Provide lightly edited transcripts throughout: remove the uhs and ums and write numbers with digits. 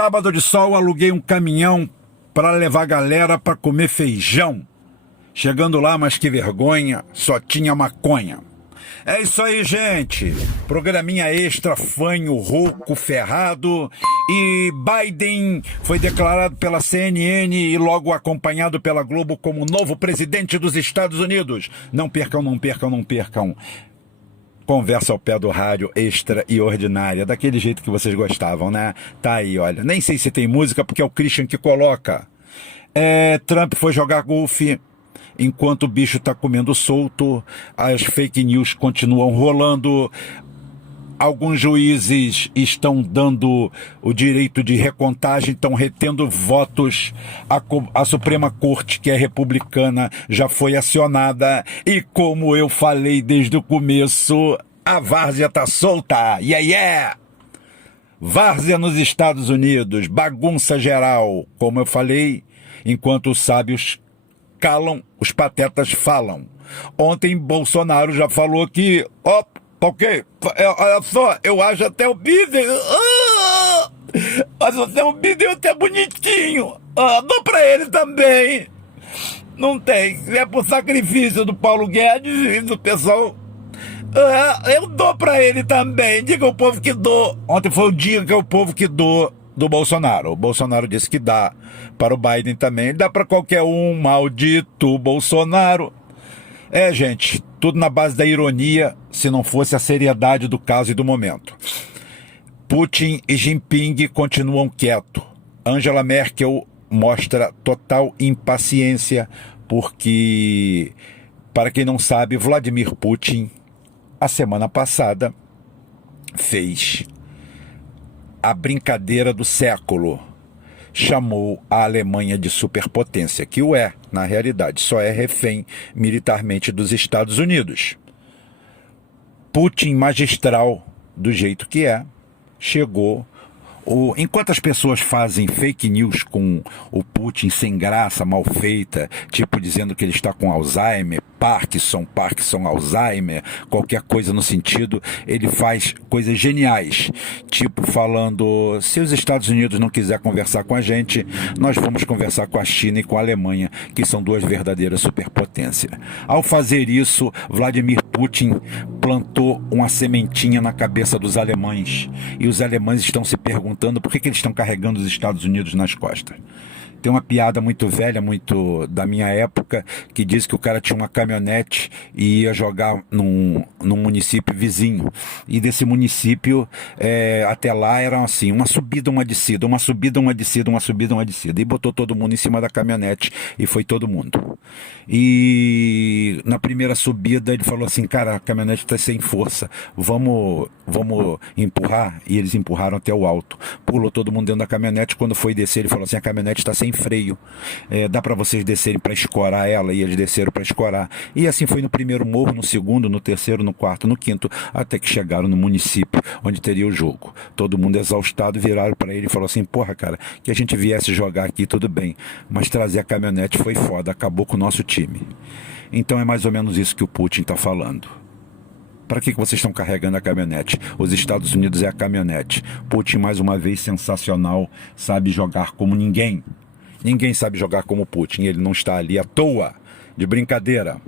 sábado de sol, aluguei um caminhão para levar a galera para comer feijão. Chegando lá, mas que vergonha, só tinha maconha. É isso aí, gente. Programinha extra, fanho, rouco, ferrado. E Biden foi declarado pela CNN e logo acompanhado pela Globo como novo presidente dos Estados Unidos. Não percam, não percam, não percam. Conversa ao pé do rádio, extra e ordinária, daquele jeito que vocês gostavam, né? Tá aí, olha. Nem sei se tem música, porque é o Christian que coloca. Trump foi jogar golfe. Enquanto o bicho está comendo solto, as fake news continuam rolando. Alguns juízes estão dando o direito de recontagem, estão retendo votos. A Suprema Corte, que é republicana, já foi acionada. E como eu falei desde o começo, a várzea está solta. Yeah, yeah! Várzea nos Estados Unidos, bagunça geral. Como eu falei, enquanto os sábios calam, os patetas falam. Ontem Bolsonaro já falou que, ok, olha só, eu acho até o Biden, mas até o Biden até bonitinho, dou pra ele também. Não tem, é por sacrifício do Paulo Guedes e do pessoal, eu dou pra ele também, diga ao povo que dou. Ontem foi o dia que é o povo que dou do Bolsonaro. O Bolsonaro disse que dá para o Biden também, dá para qualquer um, maldito Bolsonaro. Gente, tudo na base da ironia, se não fosse a seriedade do caso e do momento. Putin e Jinping continuam quietos. Angela Merkel mostra total impaciência, porque, para quem não sabe, Vladimir Putin, a semana passada, fez a brincadeira do século. Chamou a Alemanha de superpotência, que o é, na realidade, só é refém militarmente dos Estados Unidos. Putin, magistral do jeito que é, chegou. Enquanto as pessoas fazem fake news com o Putin sem graça, mal feita, tipo dizendo que ele está com Alzheimer, Parkinson, Alzheimer, qualquer coisa no sentido, ele faz coisas geniais, tipo falando, se os Estados Unidos não quiser conversar com a gente, nós vamos conversar com a China e com a Alemanha, que são duas verdadeiras superpotências. Ao fazer isso, Vladimir Putin plantou uma sementinha na cabeça dos alemães, e os alemães estão se perguntando por que eles estão carregando os Estados Unidos nas costas. Tem uma piada muito velha, muito da minha época, que diz que o cara tinha uma caminhonete e ia jogar num município vizinho. E desse município, até lá, era assim, uma subida, uma descida, uma subida, uma descida, uma subida, uma descida. E botou todo mundo em cima da caminhonete, e foi todo mundo. E na primeira subida ele falou assim, cara, a caminhonete está sem força, vamos empurrar? E eles empurraram até o alto. Pulou todo mundo dentro da caminhonete, quando foi descer ele falou assim, a caminhonete está sem freio, dá para vocês descerem para escorar ela? E eles desceram para escorar. E assim foi no primeiro morro, no segundo, no terceiro, no quarto, no quinto, até que chegaram no município onde teria o jogo. Todo mundo exaustado, viraram para ele e falou assim, porra, cara, que a gente viesse jogar aqui, tudo bem, mas trazer a caminhonete foi foda, acabou com o nosso time. Então é mais ou menos isso que o Putin está falando. Para que vocês estão carregando a caminhonete? Os Estados Unidos é a caminhonete. Putin, mais uma vez, sensacional, sabe jogar como ninguém. Ninguém sabe jogar como Putin, ele não está ali à toa, de brincadeira.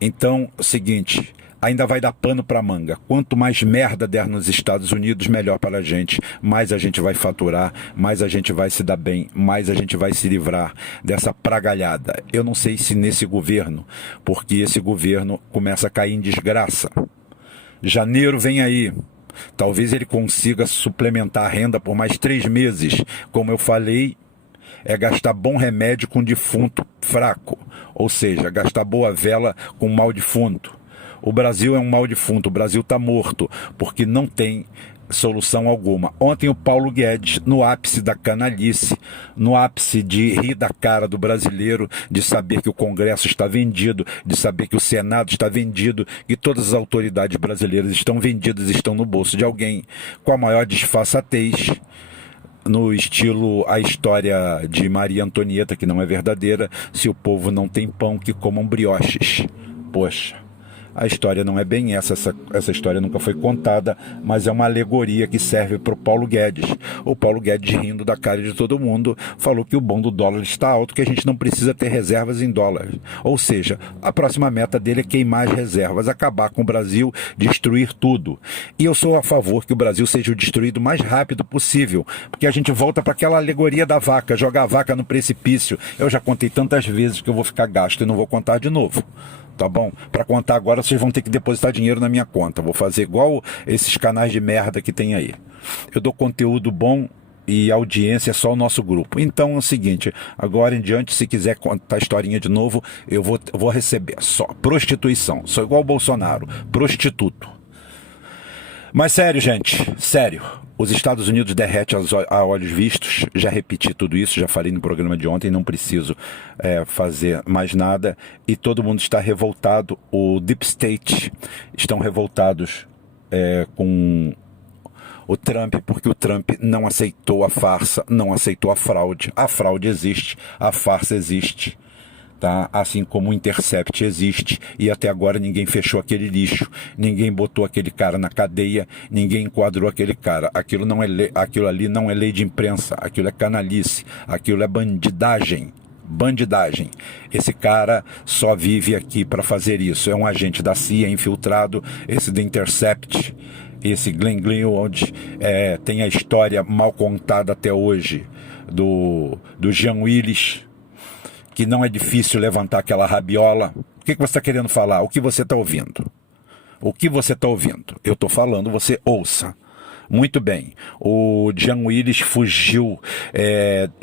Então, é o seguinte, ainda vai dar pano para manga. Quanto mais merda der nos Estados Unidos, melhor para a gente. Mais a gente vai faturar, mais a gente vai se dar bem, mais a gente vai se livrar dessa pragalhada. Eu não sei se nesse governo, porque esse governo começa a cair em desgraça. Janeiro vem aí. Talvez ele consiga suplementar a renda por mais 3 meses. Como eu falei, é gastar bom remédio com defunto fraco, ou seja, gastar boa vela com mal defunto. O Brasil é um mal defunto, o Brasil está morto, porque não tem solução alguma. Ontem o Paulo Guedes, no ápice da canalice, no ápice de rir da cara do brasileiro, de saber que o Congresso está vendido, de saber que o Senado está vendido, que todas as autoridades brasileiras estão vendidas, estão no bolso de alguém, com a maior disfarçatez, no estilo a história de Maria Antonieta, que não é verdadeira, se o povo não tem pão, que comam brioches. Poxa, A história não é bem essa história nunca foi contada, mas é uma alegoria que serve para o Paulo Guedes. O Paulo Guedes, rindo da cara de todo mundo, falou que o bom do dólar está alto, que a gente não precisa ter reservas em dólar. Ou seja, a próxima meta dele é queimar as reservas, acabar com o Brasil, destruir tudo. E eu sou a favor que o Brasil seja destruído o mais rápido possível, porque a gente volta para aquela alegoria da vaca, jogar a vaca no precipício. Eu já contei tantas vezes que eu vou ficar gasto e não vou contar de novo. Tá bom? Para contar agora, vocês vão ter que depositar dinheiro na minha conta. Vou fazer igual esses canais de merda que tem aí. Eu dou conteúdo bom e audiência é só o nosso grupo. Então é o seguinte, agora em diante, se quiser contar a historinha de novo, eu vou receber só prostituição. Sou igual o Bolsonaro, prostituto. Mas sério, gente, sério. Os Estados Unidos derretem a olhos vistos. Já repeti tudo isso, já falei no programa de ontem, não preciso fazer mais nada. E todo mundo está revoltado. O Deep State estão revoltados com o Trump, porque o Trump não aceitou a farsa, não aceitou a fraude. A fraude existe, a farsa existe. Tá? Assim como o Intercept existe e até agora ninguém fechou aquele lixo, ninguém botou aquele cara na cadeia, ninguém enquadrou aquele cara. Aquilo ali não é lei de imprensa, aquilo é canalice, aquilo é bandidagem. Bandidagem. Esse cara só vive aqui para fazer isso. É um agente da CIA infiltrado, esse do Intercept, esse Glenn Greenwald, tem a história mal contada até hoje do Jean Willis, que não é difícil levantar aquela rabiola. O que você está querendo falar? O que você está ouvindo? O que você está ouvindo? Eu estou falando, você ouça. Muito bem. O Jean Willis fugiu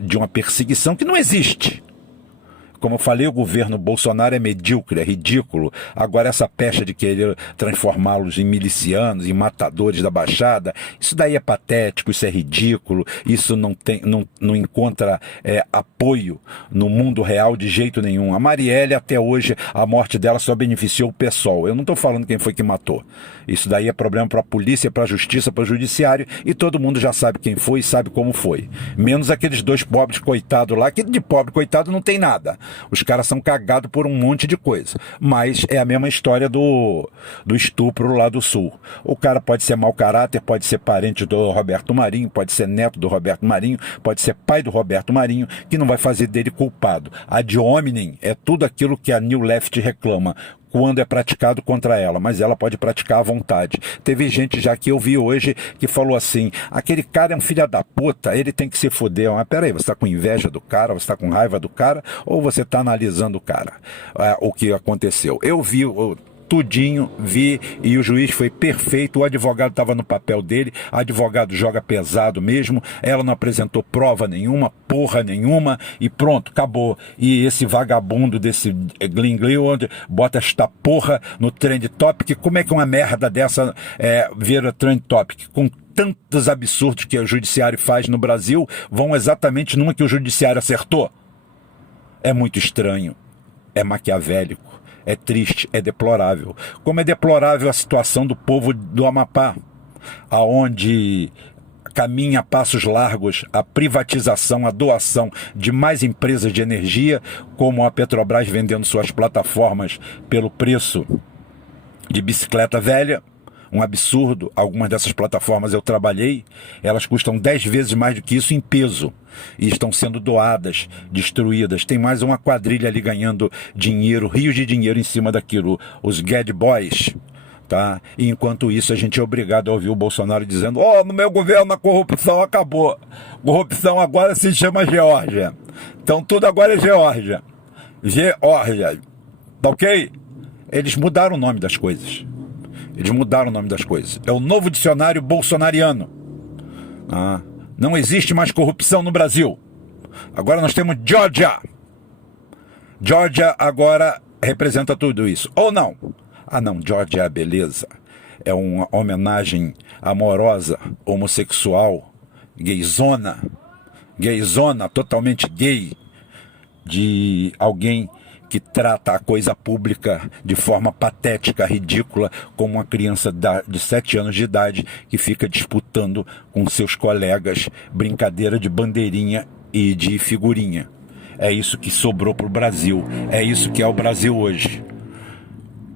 de uma perseguição que não existe. Como eu falei, o governo Bolsonaro é medíocre, é ridículo. Agora essa pecha de querer transformá-los em milicianos, em matadores da Baixada, isso daí é patético, isso é ridículo, isso não encontra apoio no mundo real de jeito nenhum. A Marielle, até hoje, a morte dela só beneficiou o PSOL. Eu não estou falando quem foi que matou. Isso daí é problema para a polícia, para a justiça, para o judiciário, e todo mundo já sabe quem foi e sabe como foi. Menos aqueles dois pobres coitados lá, que de pobre coitado não tem nada. Os caras são cagados por um monte de coisa. Mas é a mesma história do estupro lá do Sul. O cara pode ser mau caráter, pode ser parente do Roberto Marinho, pode ser neto do Roberto Marinho, pode ser pai do Roberto Marinho, que não vai fazer dele culpado. Ad hominem é tudo aquilo que a New Left reclama quando é praticado contra ela, mas ela pode praticar à vontade. Teve gente já que eu vi hoje que falou assim, aquele cara é um filho da puta, ele tem que se foder. Mas peraí, você está com inveja do cara, você está com raiva do cara, ou você está analisando o cara, o que aconteceu? Eu vi tudinho, vi, e o juiz foi perfeito, o advogado estava no papel dele, o advogado joga pesado mesmo, ela não apresentou prova nenhuma, porra nenhuma, e pronto, acabou. E esse vagabundo desse Glenn Greenwald bota esta porra no Trend Topic. Como é que uma merda dessa vira Trend Topic? Com tantos absurdos que o judiciário faz no Brasil, vão exatamente numa que o judiciário acertou? É muito estranho, é maquiavélico. É triste, é deplorável. Como é deplorável a situação do povo do Amapá, aonde caminha a passos largos a privatização, a doação de mais empresas de energia, como a Petrobras vendendo suas plataformas pelo preço de bicicleta velha. Um absurdo. Algumas dessas plataformas eu trabalhei, elas custam 10 vezes mais do que isso em peso e estão sendo doadas, destruídas. Tem mais uma quadrilha ali ganhando dinheiro, rios de dinheiro em cima daquilo, os Bad Boys, tá? E enquanto isso a gente é obrigado a ouvir o Bolsonaro dizendo: no meu governo a corrupção acabou, corrupção agora se chama Geórgia, então tudo agora é Geórgia, tá ok? Eles mudaram o nome das coisas. Eles mudaram o nome das coisas. É o novo dicionário bolsonariano. Não existe mais corrupção no Brasil. Agora nós temos Geórgia. Geórgia agora representa tudo isso. Ou não? Não, Geórgia é a beleza. É uma homenagem amorosa, homossexual, gayzona, totalmente gay, de alguém que trata a coisa pública de forma patética, ridícula, como uma criança de 7 anos de idade que fica disputando com seus colegas brincadeira de bandeirinha e de figurinha. É isso que sobrou para o Brasil. É isso que é o Brasil hoje.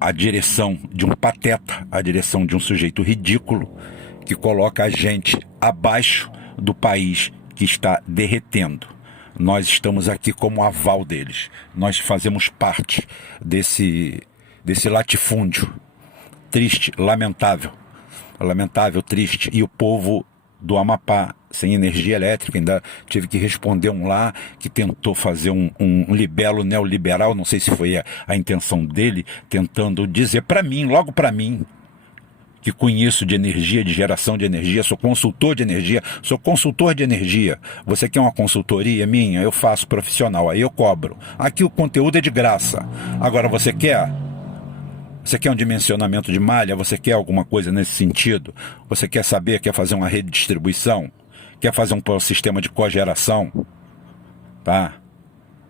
a direção de um pateta, a direção de um sujeito ridículo que coloca a gente abaixo do país que está derretendo. Nós estamos aqui como aval deles. Nós fazemos parte desse latifúndio triste, lamentável, triste. E o povo do Amapá, sem energia elétrica, ainda tive que responder um lá que tentou fazer um libelo neoliberal, não sei se foi a intenção dele, tentando dizer para mim, logo para mim, que conheço de energia, de geração de energia, sou consultor de energia, Você quer uma consultoria minha? Eu faço profissional, aí eu cobro. Aqui o conteúdo é de graça. Agora você quer um dimensionamento de malha? Você quer alguma coisa nesse sentido? Você quer saber, quer fazer uma rede de distribuição? Quer fazer um sistema de cogeração? Tá?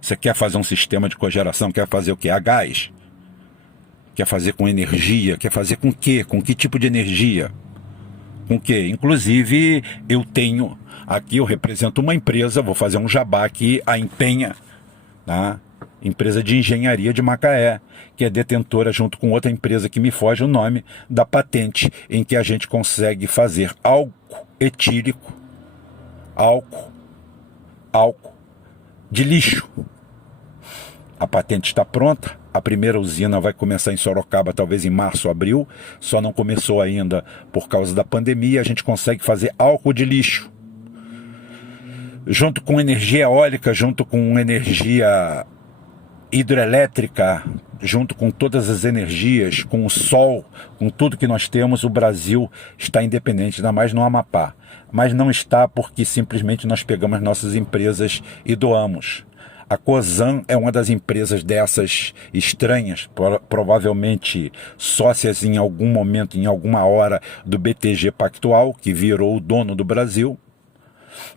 Você quer fazer um sistema de cogeração? Quer fazer o quê? A gás? Quer fazer com energia? Quer fazer com quê? Com que tipo de energia? Com o quê? Inclusive, eu tenho aqui, eu represento uma empresa, vou fazer um jabá aqui, a Empenha, tá? Empresa de engenharia de Macaé, que é detentora, junto com outra empresa que me foge o nome, da patente em que a gente consegue fazer álcool etílico, álcool de lixo. A patente está pronta, a primeira usina vai começar em Sorocaba, talvez em março, abril, só não começou ainda por causa da pandemia. A gente consegue fazer álcool de lixo, junto com energia eólica, junto com energia hidrelétrica, junto com todas as energias, com o sol, com tudo que nós temos. O Brasil está independente, ainda mais no Amapá. Mas não está porque simplesmente nós pegamos nossas empresas e doamos. A Cosan é uma das empresas dessas estranhas, provavelmente sócias em algum momento, em alguma hora, do BTG Pactual, que virou o dono do Brasil.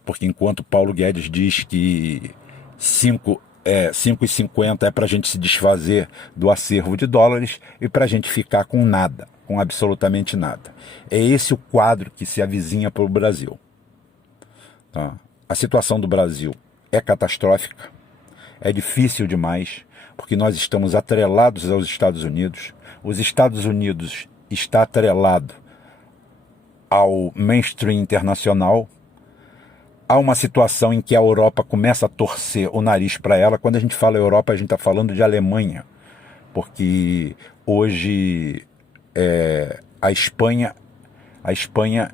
Porque enquanto Paulo Guedes diz que 5,50 é para a gente se desfazer do acervo de dólares e para a gente ficar com nada, com absolutamente nada. É esse o quadro que se avizinha para o Brasil. Tá? A situação do Brasil é catastrófica. É difícil demais, porque nós estamos atrelados aos Estados Unidos. Os Estados Unidos está atrelado ao mainstream internacional. Há uma situação em que a Europa começa a torcer o nariz para ela. Quando a gente fala Europa, a gente está falando de Alemanha, porque hoje a Espanha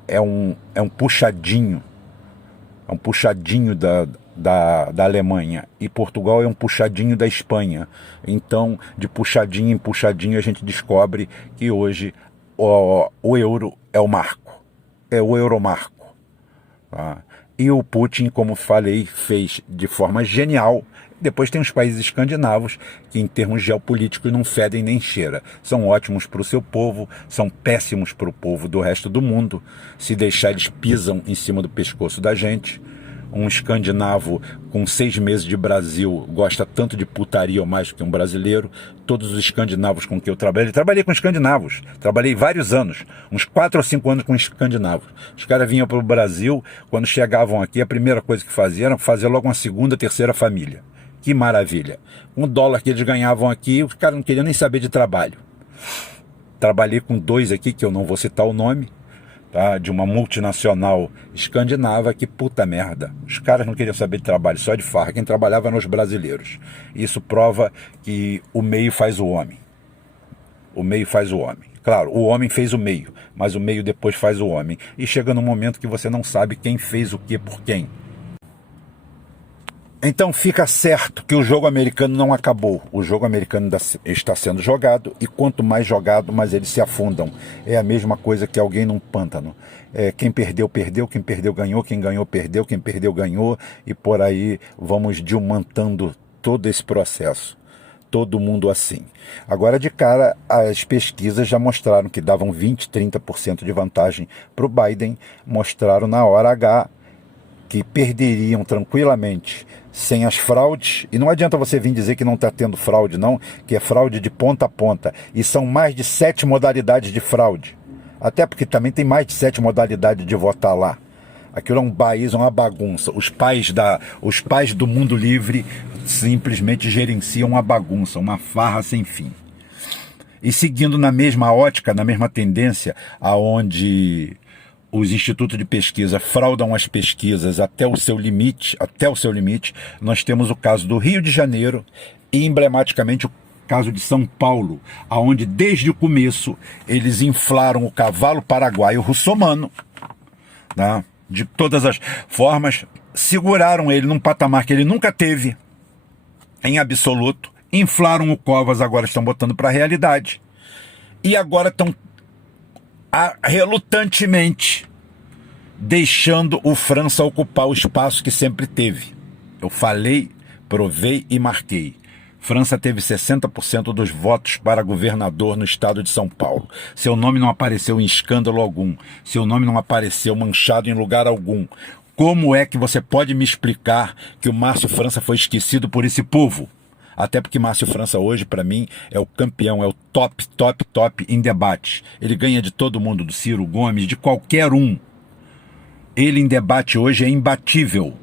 é um puxadinho, da Alemanha, e Portugal é um puxadinho da Espanha. Então, de puxadinho em puxadinho, a gente descobre que hoje o euro é o marco, é o euromarco. Tá? E o Putin, como falei, fez de forma genial. Depois tem os países escandinavos que, em termos geopolíticos, não fedem nem cheira. São ótimos para o seu povo, são péssimos para o povo do resto do mundo. Se deixar, eles pisam em cima do pescoço da gente. Um escandinavo com 6 meses de Brasil gosta tanto de putaria ou mais do que um brasileiro. Todos os escandinavos com que eu trabalhei com escandinavos, trabalhei vários anos, uns 4 ou 5 anos com escandinavos. Os caras vinham para o Brasil, quando chegavam aqui, a primeira coisa que faziam era fazer logo uma segunda, terceira família. Que maravilha! Com o dólar que eles ganhavam aqui, os caras não queriam nem saber de trabalho. Trabalhei com 2 aqui, que eu não vou citar o nome, tá, de uma multinacional escandinava, que puta merda. Os caras não queriam saber de trabalho, só de farra. Quem trabalhava eram os brasileiros. Isso prova que o meio faz o homem. O meio faz o homem. Claro, o homem fez o meio, mas o meio depois faz o homem. E chega num momento que você não sabe quem fez o que por quem. Então fica certo que o jogo americano não acabou. O jogo americano está sendo jogado, e quanto mais jogado, mais eles se afundam. É a mesma coisa que alguém num pântano. Quem perdeu, perdeu, quem perdeu, ganhou, quem ganhou, perdeu, quem perdeu, ganhou, e por aí vamos dilmantando todo esse processo. Todo mundo assim. Agora, de cara, as pesquisas já mostraram que davam 20%, 30% de vantagem para o Biden. Mostraram na hora H que perderiam tranquilamente sem as fraudes. E não adianta você vir dizer que não está tendo fraude, não, que é fraude de ponta a ponta. E são mais de 7 modalidades de fraude. Até porque também tem mais de 7 modalidades de votar lá. Aquilo é um país, uma bagunça. Os pais do mundo livre simplesmente gerenciam uma bagunça, uma farra sem fim. E seguindo na mesma ótica, na mesma tendência, aonde os institutos de pesquisa fraudam as pesquisas até o seu limite, nós temos o caso do Rio de Janeiro e, emblematicamente, o caso de São Paulo, aonde desde o começo eles inflaram o cavalo paraguaio russomano, tá? De todas as formas, seguraram ele num patamar que ele nunca teve, em absoluto, inflaram o Covas, agora estão botando para a realidade, e agora estão relutantemente deixando o França ocupar o espaço que sempre teve. Eu falei, provei e marquei. França teve 60% dos votos para governador no estado de São Paulo. Seu nome não apareceu em escândalo algum. Seu nome não apareceu manchado em lugar algum. Como é que você pode me explicar que o Márcio França foi esquecido por esse povo? Até porque Márcio França hoje, para mim, é o campeão, é o top em debate. Ele ganha de todo mundo, do Ciro Gomes, de qualquer um. Ele em debate hoje é imbatível.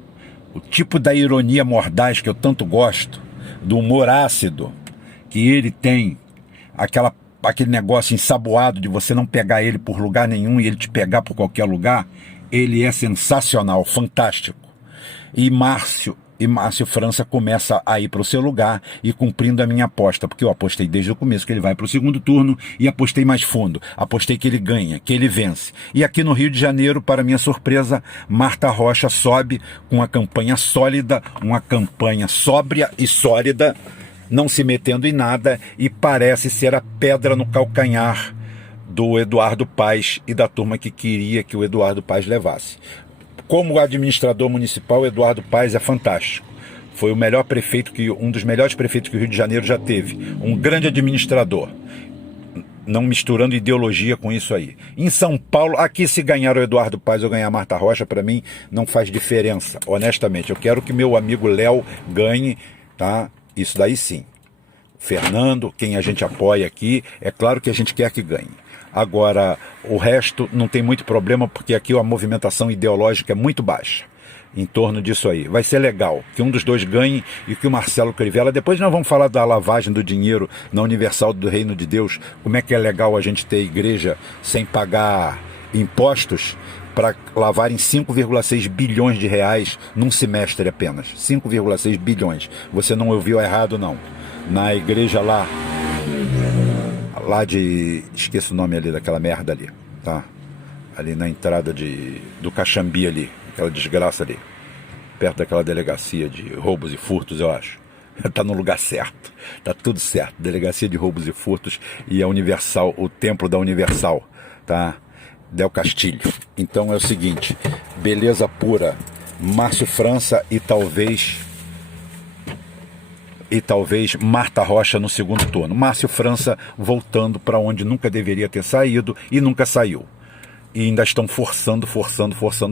O tipo da ironia mordaz que eu tanto gosto, do humor ácido que ele tem, aquele negócio ensaboado de você não pegar ele por lugar nenhum e ele te pegar por qualquer lugar, ele é sensacional, fantástico. E Márcio França começa a ir para o seu lugar e cumprindo a minha aposta, porque eu apostei desde o começo que ele vai para o segundo turno e apostei mais fundo, apostei que ele ganha, que ele vence. E aqui no Rio de Janeiro, para minha surpresa, Marta Rocha sobe com uma campanha sólida, uma campanha sóbria e sólida, não se metendo em nada, e parece ser a pedra no calcanhar do Eduardo Paes e da turma que queria que o Eduardo Paes levasse. Como administrador municipal, Eduardo Paes é fantástico. Foi o melhor prefeito, um dos melhores prefeitos que o Rio de Janeiro já teve. Um grande administrador. Não misturando ideologia com isso aí. Em São Paulo, aqui se ganhar o Eduardo Paes ou ganhar a Marta Rocha, para mim não faz diferença, honestamente. Eu quero que meu amigo Léo ganhe, tá? Isso daí sim. Fernando, quem a gente apoia aqui, é claro que a gente quer que ganhe. Agora, o resto não tem muito problema, porque aqui a movimentação ideológica é muito baixa em torno disso aí. Vai ser legal que um dos dois ganhe e que o Marcelo Crivella... Depois nós vamos falar da lavagem do dinheiro na Universal do Reino de Deus, como é que é legal a gente ter igreja sem pagar impostos para lavarem 5,6 bilhões de reais num semestre apenas. 5,6 bilhões. Você não ouviu errado, não. Na igreja lá de... esqueço o nome ali daquela merda ali, tá? Ali na entrada do Caxambi ali, aquela desgraça ali, perto daquela delegacia de roubos e furtos, eu acho. Tá no lugar certo, tá tudo certo. Delegacia de roubos e furtos e a Universal, o templo da Universal, tá? Del Castilho. Então é o seguinte, beleza pura, Márcio França e talvez Marta Rocha no segundo turno. Márcio França voltando para onde nunca deveria ter saído e nunca saiu. E ainda estão forçando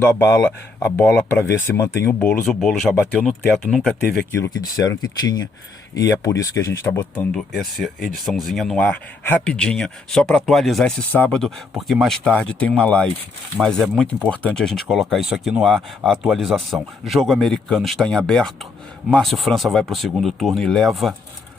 a bola para ver se mantém o Boulos. O Boulos já bateu no teto, nunca teve aquilo que disseram que tinha. E é por isso que a gente está botando essa ediçãozinha no ar, rapidinha, só para atualizar esse sábado, porque mais tarde tem uma live. Mas é muito importante a gente colocar isso aqui no ar, a atualização. Jogo americano está em aberto. Márcio França vai para o segundo turno e leva.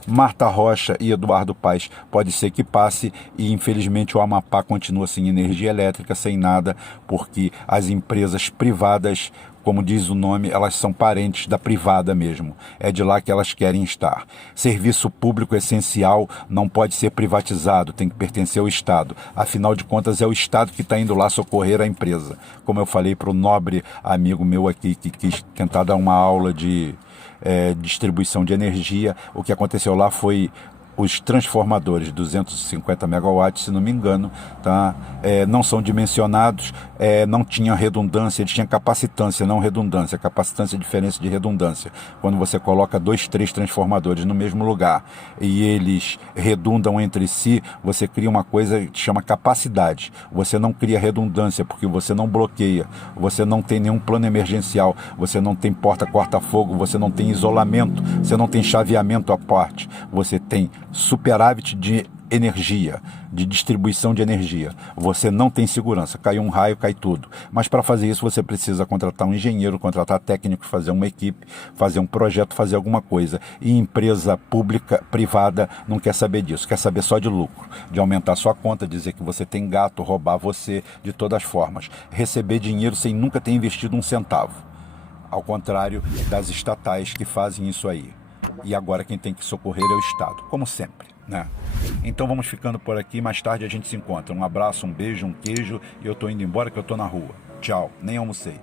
Marta Rocha e Eduardo Paes pode ser que passe, e infelizmente o Amapá continua sem energia elétrica, sem nada, porque as empresas privadas, como diz o nome, elas são parentes da privada mesmo. É de lá que elas querem estar. Serviço público essencial não pode ser privatizado, tem que pertencer ao Estado. Afinal de contas, é o Estado que está indo lá socorrer a empresa. Como eu falei para o nobre amigo meu aqui, que quis tentar dar uma aula de distribuição de energia, o que aconteceu lá foi os transformadores, 250 megawatts, se não me engano, tá? Não são dimensionados, não tinha redundância, eles tinham capacitância, não redundância. Capacitância é diferença de redundância. Quando você coloca 2, 3 transformadores no mesmo lugar e eles redundam entre si, você cria uma coisa que chama capacidade. Você não cria redundância, porque você não bloqueia, você não tem nenhum plano emergencial, você não tem porta corta-fogo, você não tem isolamento, você não tem chaveamento à parte, você tem superávit de energia, de distribuição de energia. Você não tem segurança, cai um raio, cai tudo. Mas para fazer isso você precisa contratar um engenheiro, contratar técnico, fazer uma equipe, fazer um projeto, fazer alguma coisa. E empresa pública, privada, não quer saber disso, quer saber só de lucro, de aumentar sua conta, dizer que você tem gato, roubar você de todas as formas, receber dinheiro sem nunca ter investido um centavo. Ao contrário das estatais que fazem isso aí. E agora quem tem que socorrer é o Estado, como sempre, né? Então vamos ficando por aqui, mais tarde a gente se encontra. Um abraço, um beijo, um queijo, e eu tô indo embora que eu tô na rua. Tchau, nem almocei.